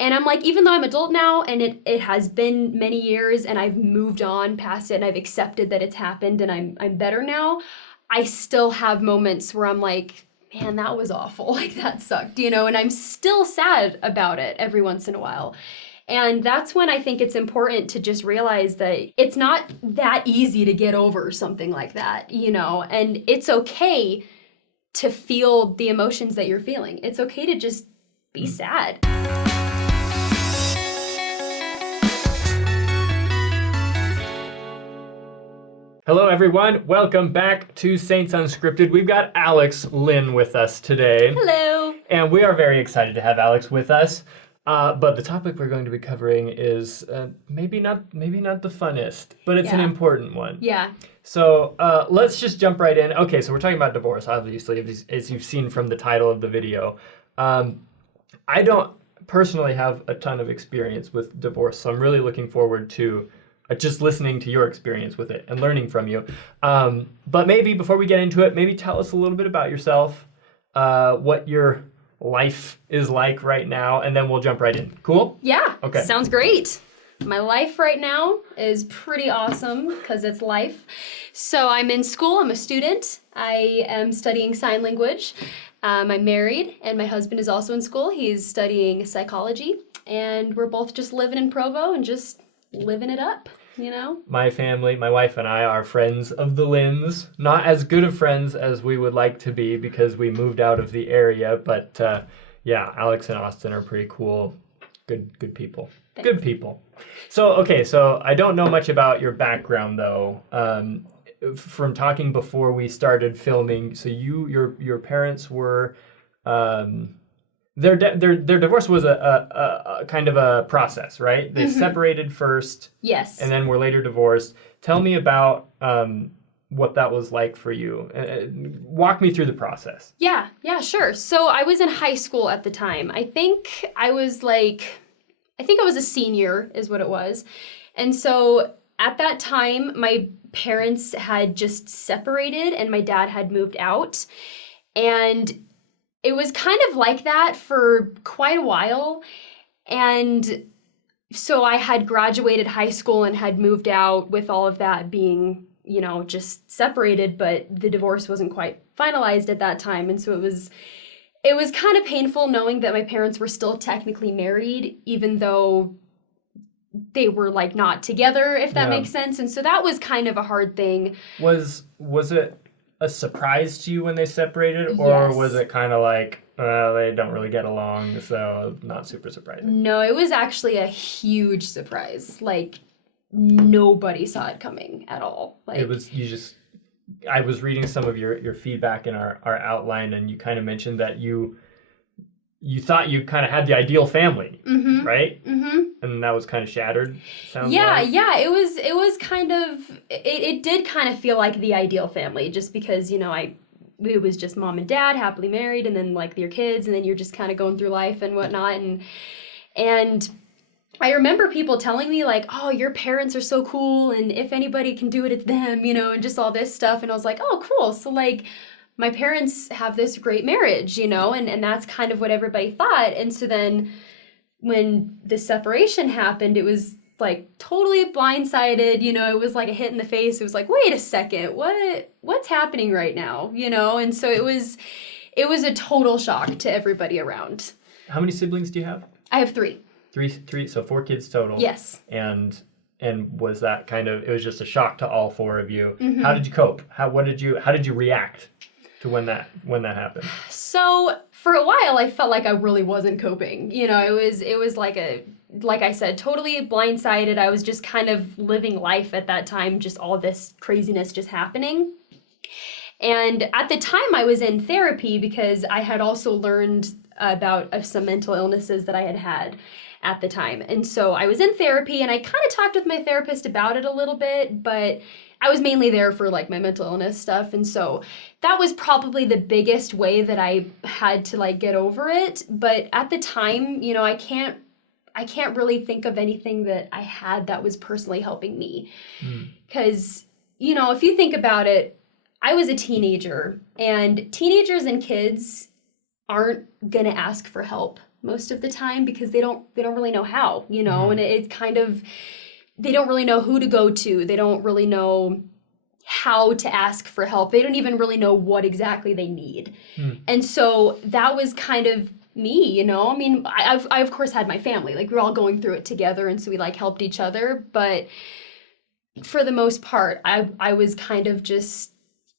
And I'm like, even though I'm adult now and it has been many years and I've moved on past it and I've accepted that it's happened and I'm better now, I still have moments where I'm like, man, that was awful. Like, that sucked, you know, and I'm still sad about it every once in a while. And that's when I think it's important to just realize that it's not that easy to get over something like that, you know, and it's okay to feel the emotions that you're feeling. It's okay to just be sad. Hello, everyone. Welcome back to Saints Unscripted. We've got Alex Lynn with us today. Hello. And we are very excited to have Alex with us. But the topic we're going to be covering is maybe not the funnest, but it's an important one. Yeah. So let's just jump right in. Okay, so we're talking about divorce, obviously, as you've seen from the title of the video. I don't personally have a ton of experience with divorce, so I'm really looking forward to just listening to your experience with it and learning from you. But maybe before we get into it, maybe tell us a little bit about yourself, what your life is like right now, and then we'll jump right in. Cool? Yeah. Okay. Sounds great. My life right now is pretty awesome because it's life. So I'm in school. I'm a student. I am studying sign language. I'm married, and my husband is also in school. He's studying psychology, and we're both just living in Provo and just living it up, you know? My family, my wife and I are friends of the Lynns. Not as good of friends as we would like to be because we moved out of the area, but yeah, Alex and Austin are pretty cool. Good people. Thanks. Good people. So I don't know much about your background though. From talking before we started filming, so your parents were their divorce was a kind of a process, right? They separated first. Yes. And then were later divorced. Tell me about what that was like for you. Walk me through the process. Yeah, sure. So I was in high school at the time. I think I was a senior is what it was. And so at that time, my parents had just separated and my dad had moved out. And it was kind of like that for quite a while. And so I had graduated high school and had moved out with all of that being, you know, just separated, but the divorce wasn't quite finalized at that time. And so it was kind of painful knowing that my parents were still technically married, even though they were like not together, if that makes sense. And so that was kind of a hard thing. Was it a surprise to you when they separated, or was it kind of like they don't really get along, so not super surprising? No, it was actually a huge surprise. Like, nobody saw it coming at all. Like, it was I was reading some of your feedback in our outline, and you kind of mentioned that you thought you kind of had the ideal family, right? Mm-hmm. And that was kind of shattered. Yeah. It was kind of, it did kind of feel like the ideal family, just because, you know, it was just mom and dad happily married, and then like their kids, and then you're just kind of going through life and whatnot. And I remember people telling me like, oh, your parents are so cool, and if anybody can do it, it's them, you know, and just all this stuff. And I was like, oh, cool. So like, my parents have this great marriage, you know, and that's kind of what everybody thought. And so then when the separation happened, it was like totally blindsided, you know, it was like a hit in the face. It was like, wait a second, what's happening right now, you know? And so it was a total shock to everybody around. How many siblings do you have? I have three. Three, so 4 kids total. Yes. And was that kind of, it was just a shock to all 4 of you. Mm-hmm. How did you cope? How did you react to when that happened? So for a while, I felt like I really wasn't coping. You know, it was like I said, totally blindsided. I was just kind of living life at that time, just all this craziness just happening. And at the time I was in therapy because I had also learned about some mental illnesses that I had at the time. And so I was in therapy, and I kind of talked with my therapist about it a little bit, but I was mainly there for like my mental illness stuff. And so that was probably the biggest way that I had to like get over it. But at the time, you know, I can't really think of anything that I had that was personally helping me. Because, you know, if you think about it, I was a teenager, and teenagers and kids aren't going to ask for help most of the time because they don't really know how, you know, and it's kind of, they don't really know who to go to. They don't really know how to ask for help. They don't even really know what exactly they need. And so that was kind of me, you know. I mean, I of course had my family. Like, we were all going through it together, and so we like helped each other. But for the most part, I was kind of just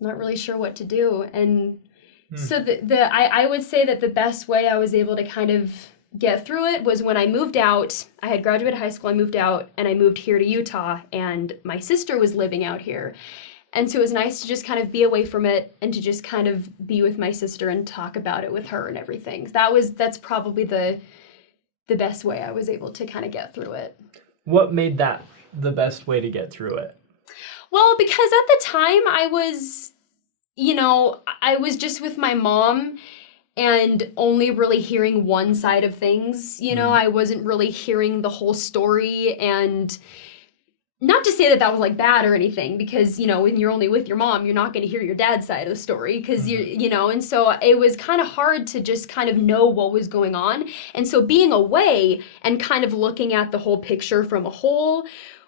not really sure what to do. And so I would say that the best way I was able to kind of get through it was when I moved out. I had graduated high school, I moved out, and I moved here to Utah, and my sister was living out here. And so it was nice to just kind of be away from it and to just kind of be with my sister and talk about it with her and everything. That's probably the best way I was able to kind of get through it. What made that the best way to get through it? Well, because at the time I was, you know, I was just with my mom and only really hearing one side of things. You know, I wasn't really hearing the whole story. And not to say that that was like bad or anything, because, you know, when you're only with your mom, you're not going to hear your dad's side of the story because you know, and so it was kind of hard to just kind of know what was going on. And so being away and kind of looking at the whole picture from a whole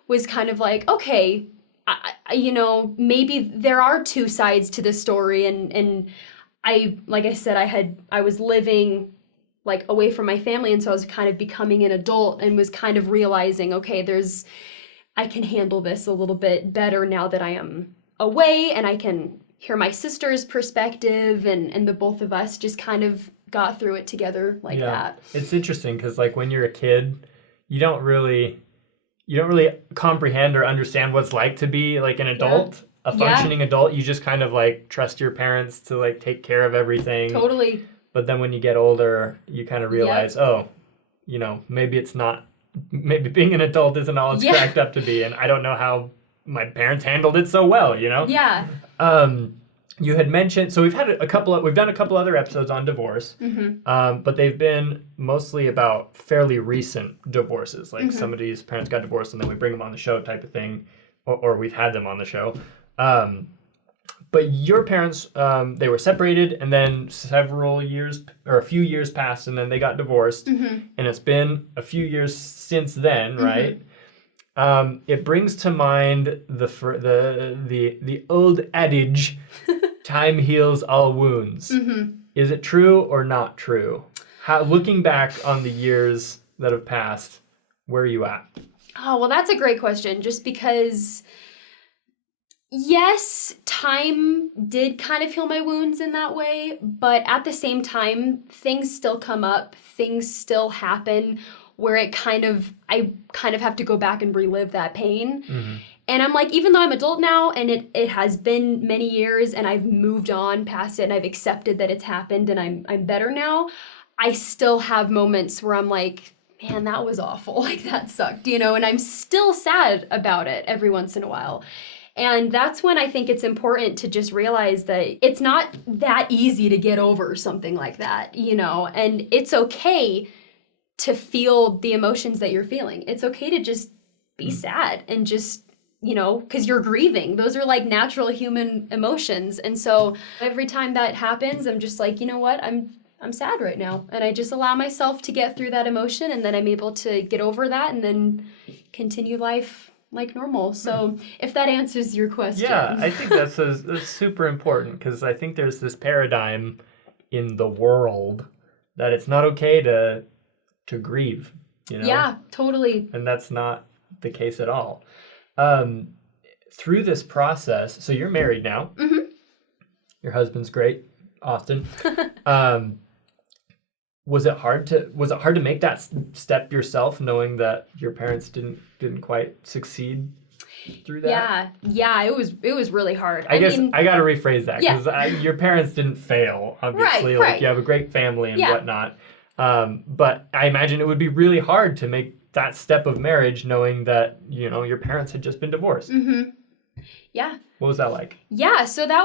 was kind of like, okay, you know, maybe there are two sides to this story. And I, like I said, I was living like away from my family. And so I was kind of becoming an adult and was kind of realizing, okay, I can handle this a little bit better now that I am away, and I can hear my sister's perspective, and the both of us just kind of got through it together like that. It's interesting because like when you're a kid, you don't really comprehend or understand what it's like to be like an adult, a functioning adult. You just kind of like trust your parents to like take care of everything. Totally. But then when you get older, you kind of realize, oh, you know, maybe being an adult isn't all it's cracked up to be, and I don't know how my parents handled it so well, you know? Yeah. You had mentioned, so we've done a couple other episodes on divorce, but they've been mostly about fairly recent divorces, like somebody's parents got divorced and then we bring them on the show type of thing, or we've had them on the show. But your parents, they were separated, and then a few years passed, and then they got divorced, and it's been a few years since then, right? It brings to mind the old adage, "Time heals all wounds." Is it true or not true? Looking back on the years that have passed, where are you at? Oh, well, that's a great question, just because yes, time did kind of heal my wounds in that way, but at the same time, things still come up, things still happen where I kind of have to go back and relive that pain. And I'm like, even though I'm adult now and it has been many years and I've moved on past it and I've accepted that it's happened and I'm better now, I still have moments where I'm like, man, that was awful. Like, that sucked, you know, and I'm still sad about it every once in a while. And that's when I think it's important to just realize that it's not that easy to get over something like that, you know, and it's okay to feel the emotions that you're feeling. It's okay to just be sad and just, you know, because you're grieving. Those are like natural human emotions. And so every time that happens, I'm just like, you know what, I'm sad right now. And I just allow myself to get through that emotion, and then I'm able to get over that and then continue life like normal. So if that answers your question. Yeah, I think that's super important, because I think there's this paradigm in the world that it's not okay to grieve, you know? Yeah, totally. And that's not the case at all. Through this process, so you're married now. Your husband's great, Austin. Was it hard to make that step yourself, knowing that your parents didn't quite succeed through that? Yeah, it was really hard. I guess I got to rephrase that, because your parents didn't fail, obviously. Right. You have a great family and whatnot. But I imagine it would be really hard to make that step of marriage, knowing that, you know, your parents had just been divorced. Yeah. What was that like? Yeah, so that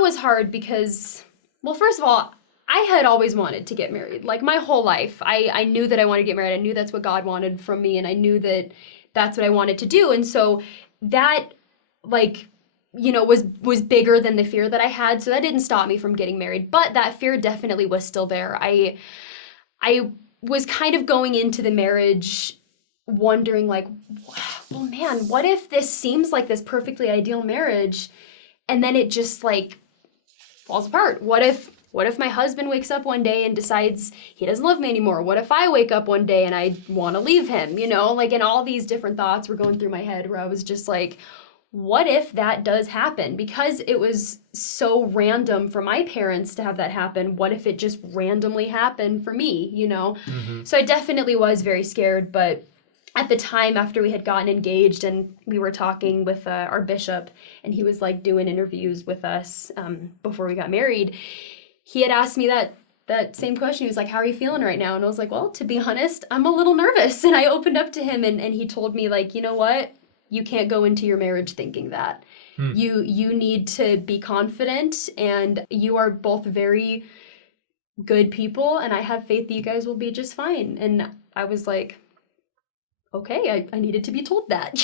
was hard because, well, first of all, I had always wanted to get married. Like, my whole life, I knew that I wanted to get married. I knew that's what God wanted from me, and I knew that that's what I wanted to do. And so that, like, you know, was bigger than the fear that I had. So that didn't stop me from getting married. But that fear definitely was still there. I was kind of going into the marriage wondering like, well, man, what if this seems like this perfectly ideal marriage and then it just like falls apart? What if my husband wakes up one day and decides he doesn't love me anymore? What if I wake up one day and I want to leave him, Like, and all these different thoughts were going through my head where I was just like, what if that does happen? Because it was so random for my parents to have that happen. What if it just randomly happened for me, Mm-hmm. So I definitely was very scared, but at the time after we had gotten engaged and we were talking with our bishop and he was like doing interviews with us before we got married, he had asked me that same question. He was like, how are you feeling right now? And I was like, well, to be honest, I'm a little nervous. And I opened up to him and he told me like, you know what? You can't go into your marriage thinking that. You need to be confident, and you are both very good people, and I have faith that you guys will be just fine. And I was like, okay, I needed to be told that,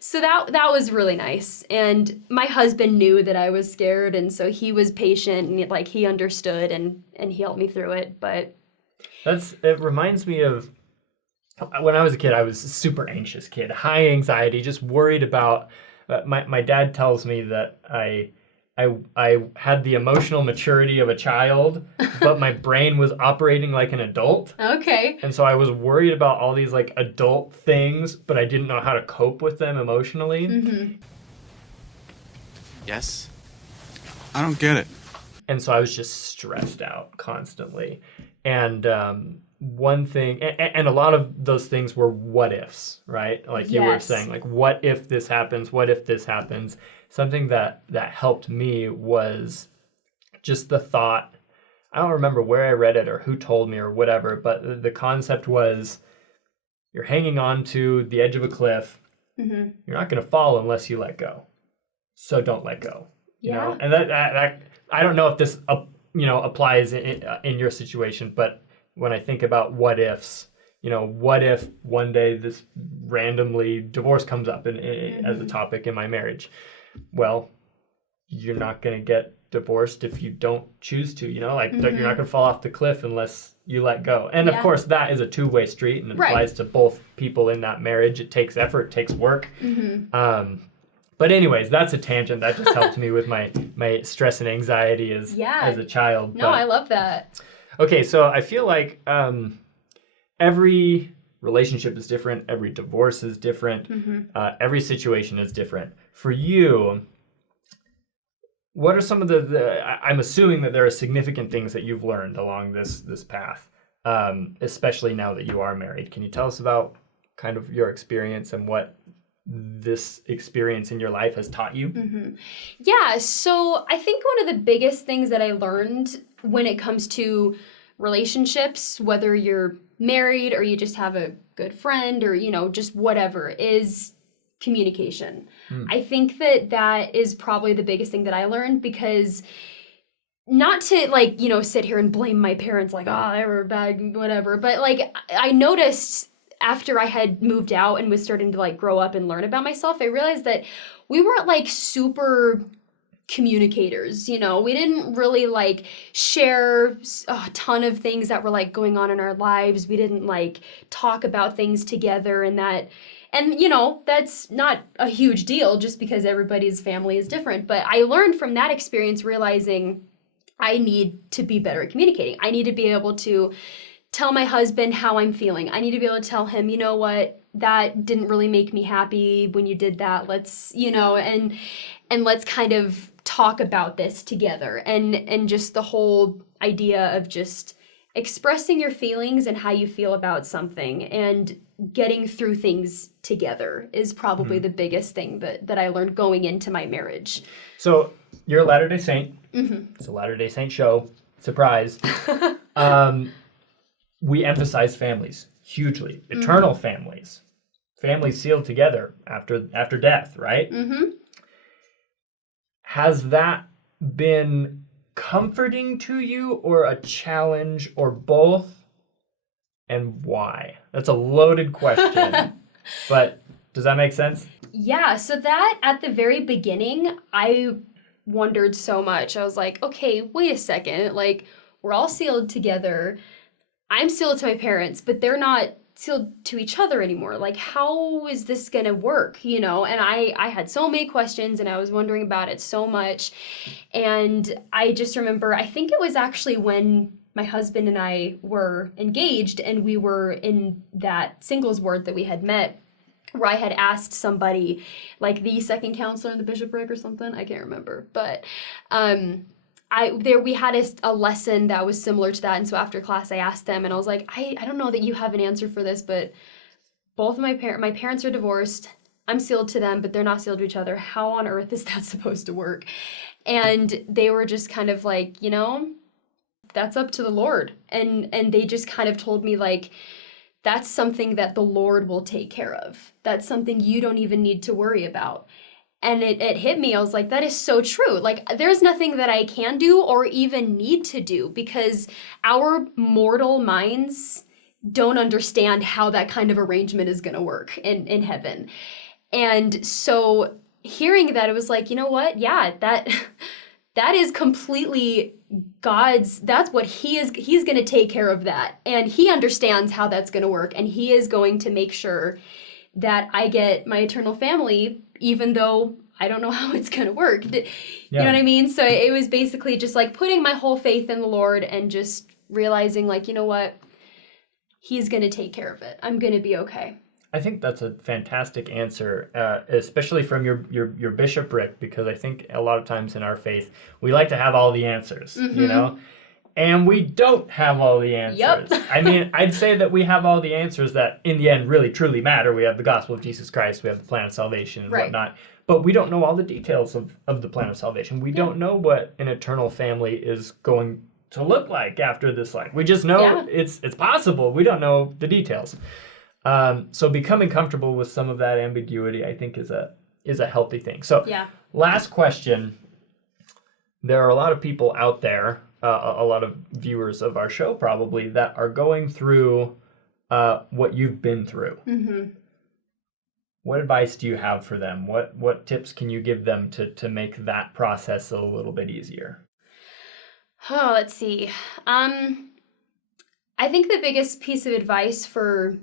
So that was really nice. And my husband knew that I was scared, and so he was patient and like he understood and he helped me through it. But it reminds me of when I was a kid. I was a super anxious kid, high anxiety, just worried about. My dad tells me that I had the emotional maturity of a child, but my brain was operating like an adult. Okay. And so I was worried about all these like adult things, but I didn't know how to cope with them emotionally. Mm-hmm. Yes? I don't get it. And so I was just stressed out constantly. And one thing, and a lot of those things were what ifs, right? Like you were saying, like, what if this happens? What if this happens? Something that helped me was just the thought. I don't remember where I read it or who told me or whatever, but the concept was you're hanging on to the edge of a cliff. Mm-hmm. You're not going to fall unless you let go. So don't let go. You know? And that I don't know if this applies in your situation, but when I think about what ifs, what if one day this randomly divorce comes up as a topic in my marriage? Well, you're not going to get divorced if you don't choose to, you're not going to fall off the cliff unless you let go. And of course, that is a two-way street and it applies to both people in that marriage. It takes effort, it takes work. Mm-hmm. But anyways, that's a tangent. That just helped me with my stress and anxiety as a child. No, I love that. Okay, so I feel like every relationship is different. Every divorce is different. Every situation is different. For you, what are some of I'm assuming that there are significant things that you've learned along this path, especially now that you are married. Can you tell us about kind of your experience and what this experience in your life has taught you? Mm-hmm. Yeah, so I think one of the biggest things that I learned when it comes to relationships, whether you're married or you just have a good friend or, just whatever, is communication. I think that is probably the biggest thing that I learned, because not to sit here and blame my parents like, oh, they were bad, whatever. But I noticed after I had moved out and was starting to grow up and learn about myself, I realized that we weren't super communicators, we didn't really share a ton of things that were going on in our lives. We didn't talk about things together and that's not a huge deal just because everybody's family is different. But I learned from that experience realizing I need to be better at communicating. I need to be able to tell my husband how I'm feeling. I need to be able to tell him, you know what, that didn't really make me happy when you did that. Let's, and let's kind of talk about this together. And just the whole idea of just expressing your feelings and how you feel about something and getting through things together is probably the biggest thing that I learned going into my marriage. So you're a Latter-day Saint. It's a Latter-day Saint show. Surprise. We emphasize families hugely, eternal families sealed together after death, right? Has that been comforting to you or a challenge or both? And why? That's a loaded question, but does that make sense? Yeah, so that at the very beginning, I wondered so much. I was like, okay, wait a second, we're all sealed together. I'm sealed to my parents, but they're not sealed to each other anymore. Like, how is this gonna work, you know? And I had so many questions, and I was wondering about it so much. And I just remember, I think it was actually when my husband and I were engaged, and we were in that singles ward that we had met, where I had asked somebody, like the second counselor in the bishopric or something, I can't remember, but we had a lesson that was similar to that, and so after class I asked them, and I was like, I don't know that you have an answer for this, but both of my parents are divorced. I'm sealed to them, but they're not sealed to each other. How on earth is that supposed to work? And they were just kind of like, you know, that's up to the Lord. And they just kind of told me, like, that's something that the Lord will take care of. That's something you don't even need to worry about. And it hit me. I was like, that is so true. Like, there's nothing that I can do or even need to do, because our mortal minds don't understand how that kind of arrangement is going to work in heaven. And so hearing that, it was like, you know what? Yeah, that is completely that's what he's going to take care of that. And he understands how that's going to work. And he is going to make sure that I get my eternal family, even though I don't know how it's going to work. You know what I mean? So it was basically just like putting my whole faith in the Lord and just realizing, like, you know what? He's going to take care of it. I'm going to be okay. I think that's a fantastic answer, especially from your bishopric, because I think a lot of times in our faith, we like to have all the answers, you know? And we don't have all the answers. Yep. I mean, I'd say that we have all the answers that in the end really truly matter. We have the gospel of Jesus Christ, we have the plan of salvation and whatnot, but we don't know all the details of the plan of salvation. We don't know what an eternal family is going to look like after this life. We just know it's possible. We don't know the details. So becoming comfortable with some of that ambiguity, I think, is a healthy thing. So last question. There are a lot of people out there, a lot of viewers of our show probably, that are going through what you've been through. What advice do you have for them? What tips can you give them to make that process a little bit easier? Oh, let's see. I think the biggest piece of advice for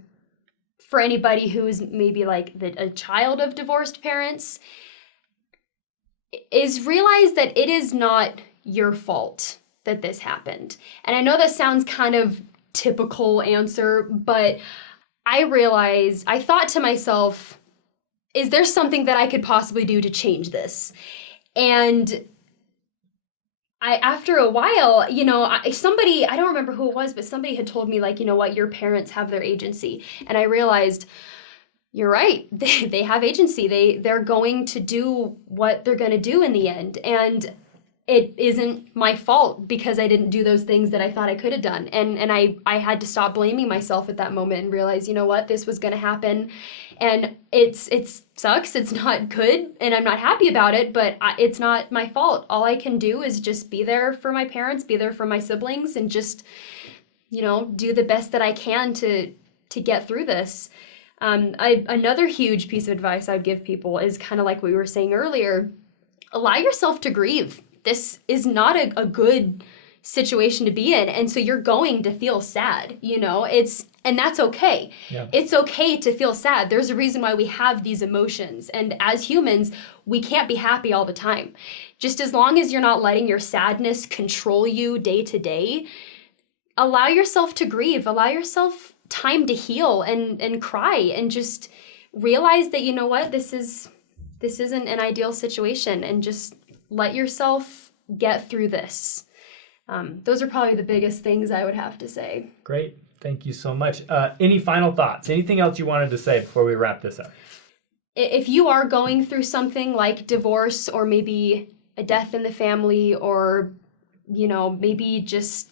anybody who is maybe like a child of divorced parents is realize that it is not your fault that this happened. And I know that sounds kind of typical answer, but I thought to myself, is there something that I could possibly do to change this? And after a while, you know, I don't remember who it was, but somebody had told me, like, you know what, your parents have their agency. And I realized, you're right, they have agency. They're going to do what they're going to do in the end. And it isn't my fault because I didn't do those things that I thought I could have done. And I had to stop blaming myself at that moment and realize, you know what, this was going to happen. And it sucks. It's not good. And I'm not happy about it, but it's not my fault. All I can do is just be there for my parents, be there for my siblings, and just, you know, do the best that I can to get through this. Another huge piece of advice I'd give people is kind of like we were saying earlier, allow yourself to grieve. This is not a good situation to be in. And so you're going to feel sad, you know, and that's okay. Yeah. It's okay to feel sad. There's a reason why we have these emotions. And as humans, we can't be happy all the time. Just as long as you're not letting your sadness control you day to day, allow yourself to grieve, allow yourself time to heal and cry, and just realize that, you know what, this isn't an ideal situation, and just let yourself get through this. Those are probably the biggest things I would have to say. Great. Thank you so much. Any final thoughts? Anything else you wanted to say before we wrap this up? If you are going through something like divorce, or maybe a death in the family, or, you know, maybe just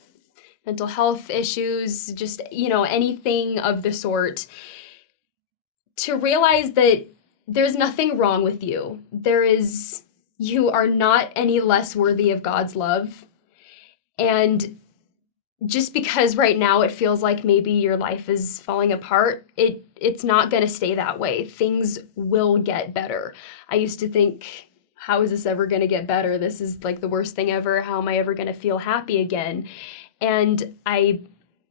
mental health issues, just, you know, anything of the sort, to realize that there's nothing wrong with you. You are not any less worthy of God's love. And just because right now it feels like maybe your life is falling apart, it's not going to stay that way. Things will get better. I used to think, how is this ever going to get better? This is like the worst thing ever. How am I ever going to feel happy again? And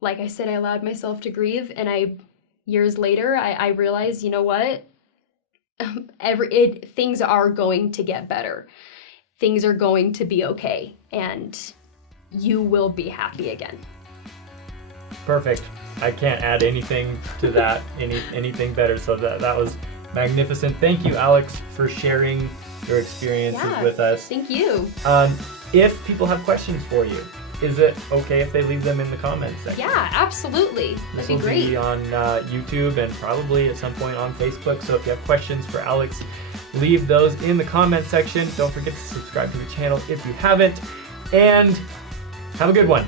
like I said, I allowed myself to grieve, and years later, I realized, you know what? Things are going to get better. Things are going to be okay, and you will be happy again. Perfect. I can't add anything to that, anything better. So that was magnificent. Thank you, Allex, for sharing your experiences with us. Thank you. If people have questions for you, is it okay if they leave them in the comments section? Yeah, absolutely. This That'd be will great. be on YouTube and probably at some point on Facebook. So if you have questions for Allex, leave those in the comment section. Don't forget to subscribe to the channel if you haven't. And have a good one.